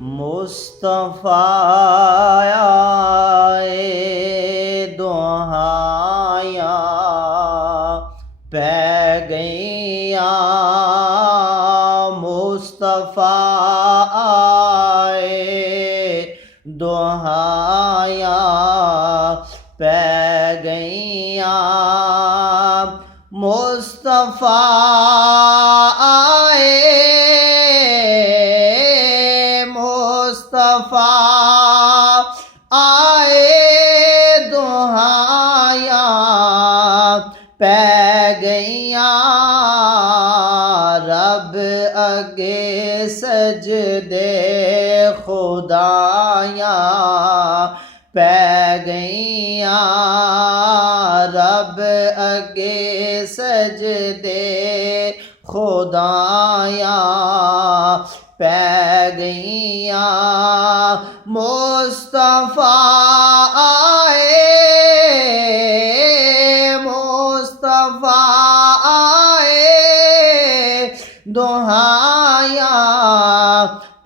मुस्तफ़ा आए दुहाया पै गईया। मुस्तफ़ा आए दुहाया पै गईया। मुस्तफ़ा आए मुस्तफ़ा आए दुहाया पै गईया। रब अगे सजदे खुदाया पै गईया। रब अगे सजदे खुदाया पै गईया। मुस्तफ़ा आए मुस्तफ़ा आए दुहाया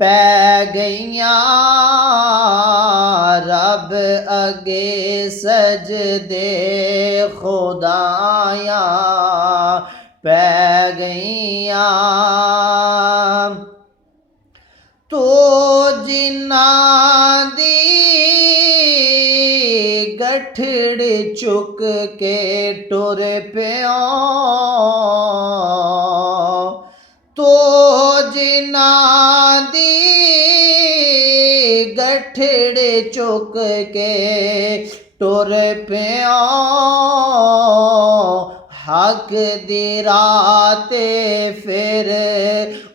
पै गईया। रब अगे सजदे खुदाया पै गईया। तो जिन्ना दी गठड़ चुक के टुर पिया। तो जिन्ना दी गठड़ चुक के टुर पिया। हक दी राते फिर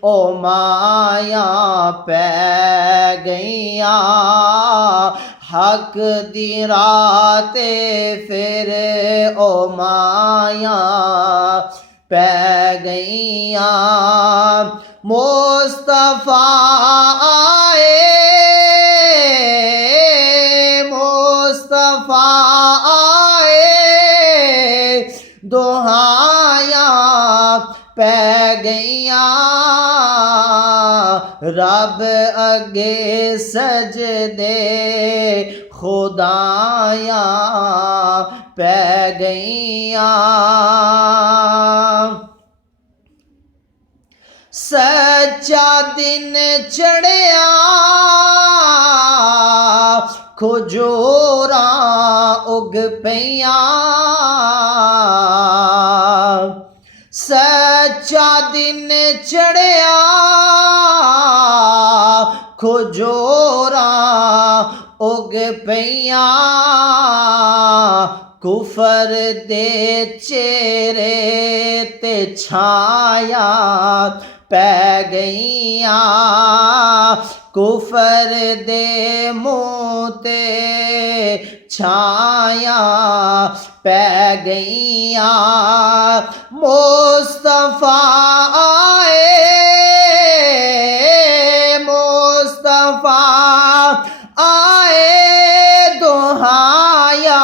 ओ माया पै गईया। हक दी राते फिर ओ माया पै गईया। मुस्तफ़ा आए मुस्तफ़ा आए दुहाया पै गईया। रब अगे सजदे खुदाया पै गईया। सच्चा दिन चढ़िया खुजोरा उग पईया। सच्चा दिन चढ़िया खुजोरा उग पईया। कुफर दे चेहरे ते छाया पै गईया। कुफर दे मुँह ते छाया पै गईया। मुस्तफ़ा आए मुस्तफ़ा आए दुहाया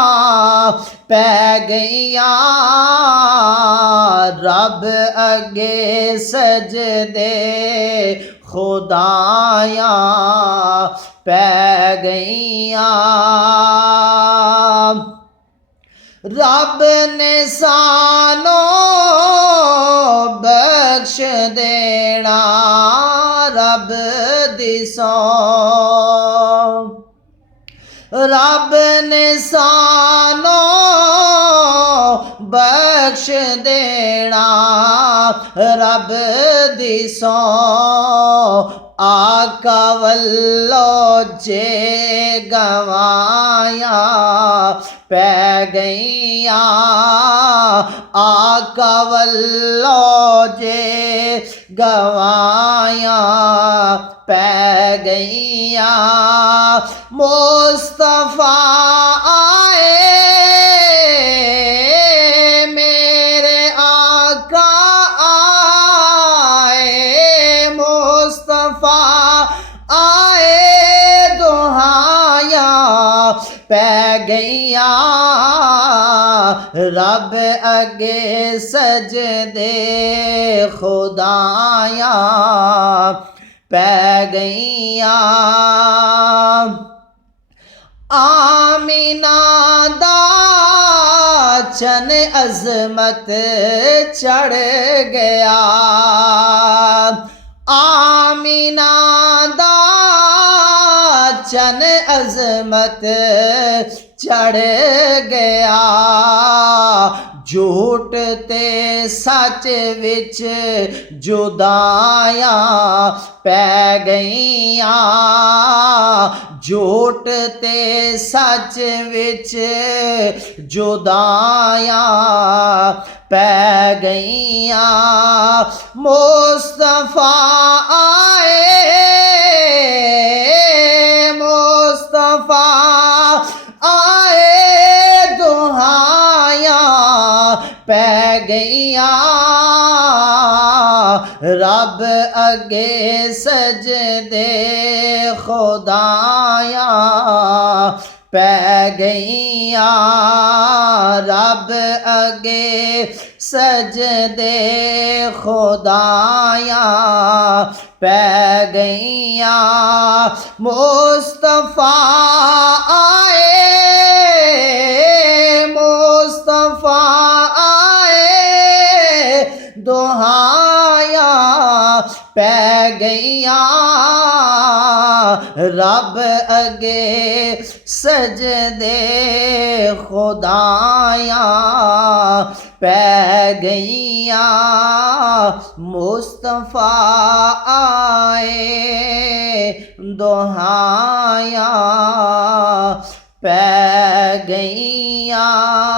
पै गईया। रब अगे सजदे खुदाया पै गईया। रब ने सानो बख्श देना रब दी सौं। रब ने सानो बख्श देना रब दी सौं। आका वल्लो जे गवाया पै गईया। आका वल्लो जे गवाया पै गईया। मुस्तफ़ा आए मेरे आका आए। मुस्तफ़ा आए दुहाया पै गईया। रब अगे सजदे खुदाया पै गईयां आमीना दा चन अजमत चढ़ गया आमीना दा चन अजमत चढ़ गया झूठ ते सच विच जुदाइयां पै गईयां झूठ ते सच विच जुदाइयां पै गईयां मुस्तफा आए मुस्तफा आए दुहाइयां पै गईयां रब अगे सजदे खुदायां पै गईयां रब अगे सजदे खुदायां पै गईयां मुस्तफा आए मुस्तफा आए दुहाइयां पै गईयां रब अगे सजदे खुदायां पै गईयां मुस्तफा आए दुहाइयां पै गईयां।